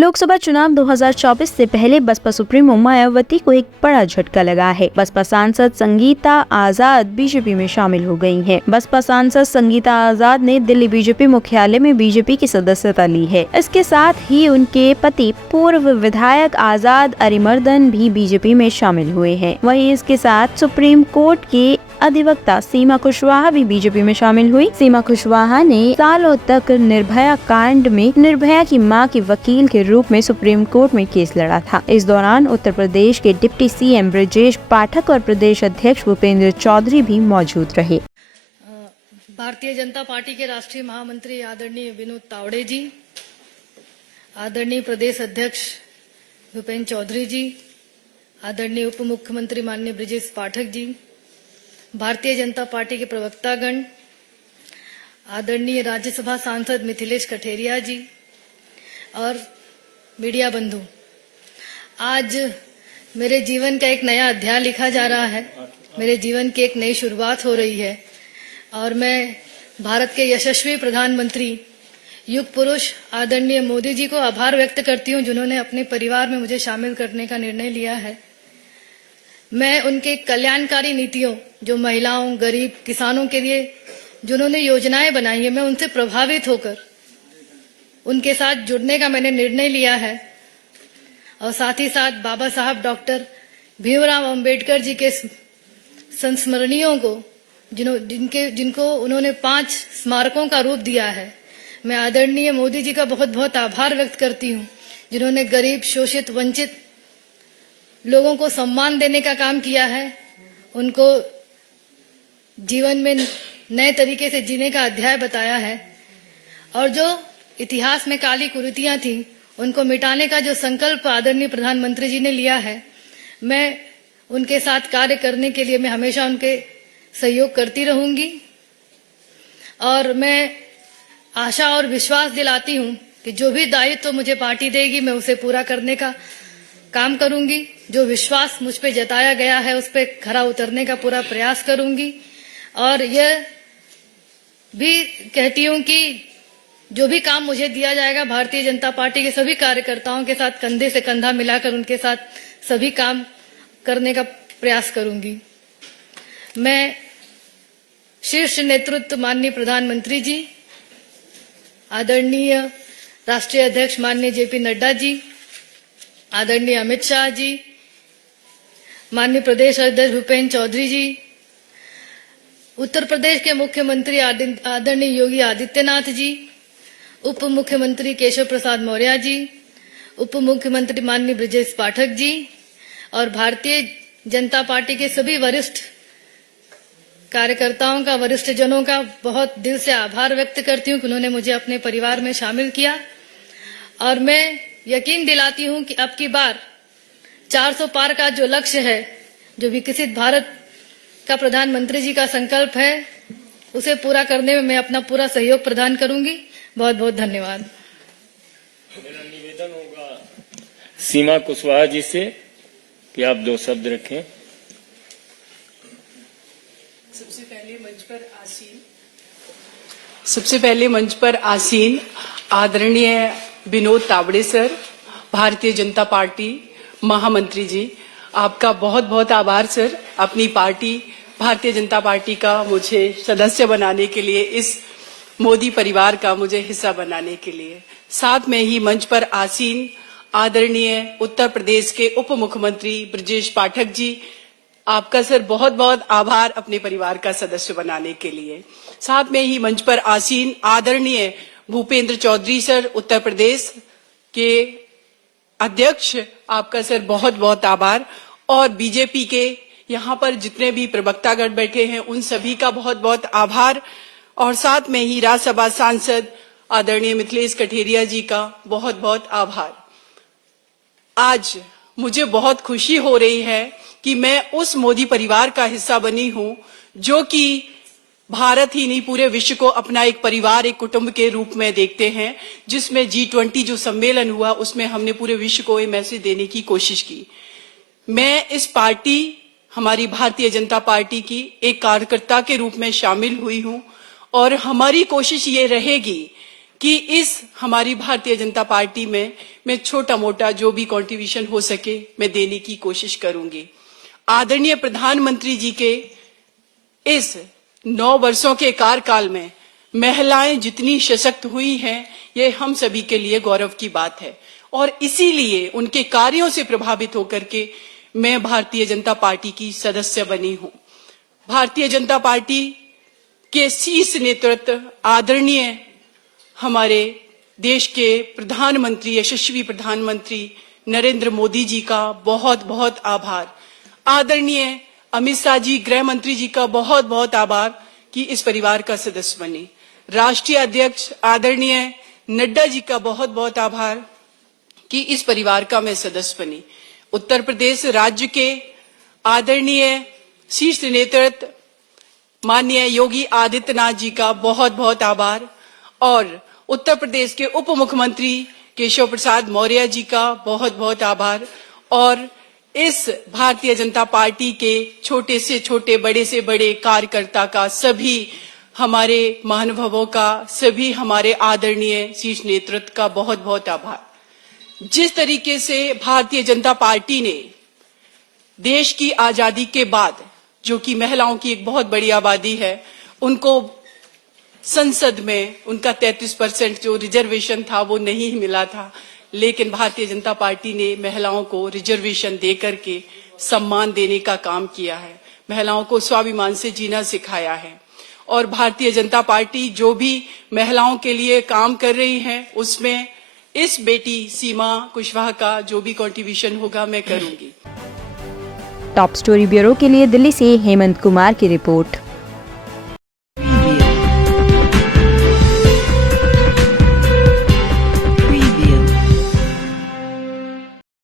लोकसभा चुनाव 2024 से पहले बसपा सुप्रीमो मायावती को एक बड़ा झटका लगा है। बसपा सांसद संगीता आजाद बीजेपी में शामिल हो गई हैं। बसपा सांसद संगीता आजाद ने दिल्ली बीजेपी मुख्यालय में बीजेपी की सदस्यता ली है। इसके साथ ही उनके पति पूर्व विधायक आजाद अरिमर्दन भी बीजेपी में शामिल हुए हैं। वहीं इसके साथ सुप्रीम कोर्ट के अधिवक्ता सीमा कुशवाहा भी बीजेपी में शामिल हुई। सीमा कुशवाहा ने सालों तक निर्भया कांड में निर्भया की मां के वकील के रूप में सुप्रीम कोर्ट में केस लड़ा था। इस दौरान उत्तर प्रदेश के डिप्टी सीएम ब्रजेश पाठक और प्रदेश अध्यक्ष भूपेंद्र चौधरी भी मौजूद रहे। भारतीय जनता पार्टी के राष्ट्रीय महामंत्री आदरणीय विनोद तावड़े जी, आदरणीय प्रदेश अध्यक्ष भूपेंद्र चौधरी जी, आदरणीय उप मुख्यमंत्री माननीय ब्रजेश पाठक जी, भारतीय जनता पार्टी के प्रवक्तागण, आदरणीय राज्यसभा सांसद मिथिलेश कठेरिया जी और मीडिया बंधु, आज मेरे जीवन का एक नया अध्याय लिखा जा रहा है। मेरे जीवन की एक नई शुरुआत हो रही है और मैं भारत के यशस्वी प्रधानमंत्री युग पुरुष आदरणीय मोदी जी को आभार व्यक्त करती हूं, जिन्होंने अपने परिवार में मुझे शामिल करने का निर्णय लिया है। मैं उनके कल्याणकारी नीतियों, जो महिलाओं, गरीब, किसानों के लिए जिन्होंने योजनाएं बनाई है, मैं उनसे प्रभावित होकर उनके साथ जुड़ने का मैंने निर्णय लिया है। और साथ ही साथ बाबा साहब डॉक्टर भीमराव अंबेडकर जी के संस्मरणियों को, जिनको उन्होंने 5 स्मारकों का रूप दिया है, मैं आदरणीय मोदी जी का बहुत बहुत आभार व्यक्त करती हूँ, जिन्होंने गरीब, शोषित, वंचित लोगों को सम्मान देने का काम किया है, उनको जीवन में नए तरीके से जीने का अध्याय बताया है और जो इतिहास में काली कुरीतियां थी उनको मिटाने का जो संकल्प आदरणीय प्रधानमंत्री जी ने लिया है, मैं उनके साथ कार्य करने के लिए मैं हमेशा उनके सहयोग करती रहूंगी। और मैं आशा और विश्वास दिलाती हूं कि जो भी दायित्व मुझे पार्टी देगी मैं उसे पूरा करने का काम करूंगी। जो विश्वास मुझ पे जताया गया है उस पे खरा उतरने का पूरा प्रयास करूंगी। और यह भी कहती हूं कि जो भी काम मुझे दिया जाएगा, भारतीय जनता पार्टी के सभी कार्यकर्ताओं के साथ कंधे से कंधा मिलाकर उनके साथ सभी काम करने का प्रयास करूंगी। मैं शीर्ष नेतृत्व माननीय प्रधानमंत्री जी, आदरणीय राष्ट्रीय अध्यक्ष माननीय जेपी नड्डा जी, आदरणीय अमित शाह जी, माननीय प्रदेश अध्यक्ष भूपेंद्र चौधरी जी, उत्तर प्रदेश के मुख्यमंत्री आदरणीय योगी आदित्यनाथ जी, उप मुख्यमंत्री केशव प्रसाद मौर्य जी, उप मुख्यमंत्री माननीय ब्रजेश पाठक जी और भारतीय जनता पार्टी के सभी वरिष्ठ कार्यकर्ताओं का, वरिष्ठ जनों का बहुत दिल से आभार व्यक्त करती हूं कि उन्होंने मुझे अपने परिवार में शामिल किया। और मैं यकीन दिलाती हूं कि अब की बार 400 पार का जो लक्ष्य है, जो विकसित भारत का प्रधानमंत्री जी का संकल्प है, उसे पूरा करने में मैं अपना पूरा सहयोग प्रदान करूंगी। बहुत बहुत धन्यवाद। मेरा निवेदन होगा सीमा कुशवाहा जी से कि आप 2 शब्द रखें। सबसे पहले मंच पर आसीन आदरणीय विनोद तावड़े सर, भारतीय जनता पार्टी महामंत्री जी, आपका बहुत बहुत आभार सर, अपनी पार्टी भारतीय जनता पार्टी का मुझे सदस्य बनाने के लिए, इस मोदी परिवार का मुझे हिस्सा बनाने के लिए। साथ में ही मंच पर आसीन आदरणीय उत्तर प्रदेश के उप मुख्यमंत्री ब्रजेश पाठक जी, आपका सर बहुत बहुत आभार अपने परिवार का सदस्य बनाने के लिए। साथ में ही मंच पर आसीन आदरणीय भूपेंद्र चौधरी सर, उत्तर प्रदेश के अध्यक्ष, आपका सर बहुत बहुत आभार। और बीजेपी के यहाँ पर जितने भी प्रवक्तागण बैठे हैं उन सभी का बहुत बहुत आभार। और साथ में ही राज्यसभा सांसद आदरणीय मिथिलेश कठेरिया जी का बहुत बहुत आभार। आज मुझे बहुत खुशी हो रही है कि मैं उस मोदी परिवार का हिस्सा बनी हूं जो कि भारत ही नहीं पूरे विश्व को अपना एक परिवार, एक कुटुंब के रूप में देखते हैं, जिसमें G20 जो सम्मेलन हुआ उसमें हमने पूरे विश्व को ये मैसेज देने की कोशिश की। मैं इस पार्टी, हमारी भारतीय जनता पार्टी की एक कार्यकर्ता के रूप में शामिल हुई हूं और हमारी कोशिश ये रहेगी कि इस हमारी भारतीय जनता पार्टी में मैं छोटा मोटा जो भी कंट्रीब्यूशन हो सके मैं देने की कोशिश करूंगी। आदरणीय प्रधानमंत्री जी के इस 9 वर्षों के कार्यकाल में महिलाएं जितनी सशक्त हुई हैं, ये हम सभी के लिए गौरव की बात है और इसीलिए उनके कार्यों से प्रभावित होकर के मैं भारतीय जनता पार्टी की सदस्य बनी हूं। भारतीय जनता पार्टी के शीर्ष नेतृत्व आदरणीय हमारे देश के प्रधानमंत्री, यशस्वी प्रधानमंत्री नरेंद्र मोदी जी का बहुत बहुत आभार। आदरणीय अमित शाह जी, गृह मंत्री जी का बहुत बहुत आभार कि इस परिवार का सदस्य बने। राष्ट्रीय अध्यक्ष आदरणीय नड्डा जी का बहुत बहुत आभार कि इस परिवार का मैं सदस्य बनी। उत्तर प्रदेश राज्य के आदरणीय शीर्ष नेतृत्व माननीय योगी आदित्यनाथ जी का बहुत बहुत आभार और उत्तर प्रदेश के उप मुख्यमंत्री केशव प्रसाद मौर्य जी का बहुत बहुत आभार और इस भारतीय जनता पार्टी के छोटे से छोटे, बड़े से बड़े कार्यकर्ता का, सभी हमारे महानुभावों का, सभी हमारे आदरणीय शीर्ष नेतृत्व का बहुत बहुत आभार। जिस तरीके से भारतीय जनता पार्टी ने देश की आजादी के बाद, जो कि महिलाओं की एक बहुत बड़ी आबादी है, उनको संसद में उनका 33% जो रिजर्वेशन था वो नहीं मिला था, लेकिन भारतीय जनता पार्टी ने महिलाओं को रिजर्वेशन देकर के सम्मान देने का काम किया है, महिलाओं को स्वाभिमान से जीना सिखाया है और भारतीय जनता पार्टी जो भी महिलाओं के लिए काम कर रही है उसमें इस बेटी सीमा कुशवाहा का जो भी कंट्रीब्यूशन होगा मैं करूंगी। टॉप स्टोरी ब्यूरो के लिए दिल्ली से हेमंत कुमार की रिपोर्ट।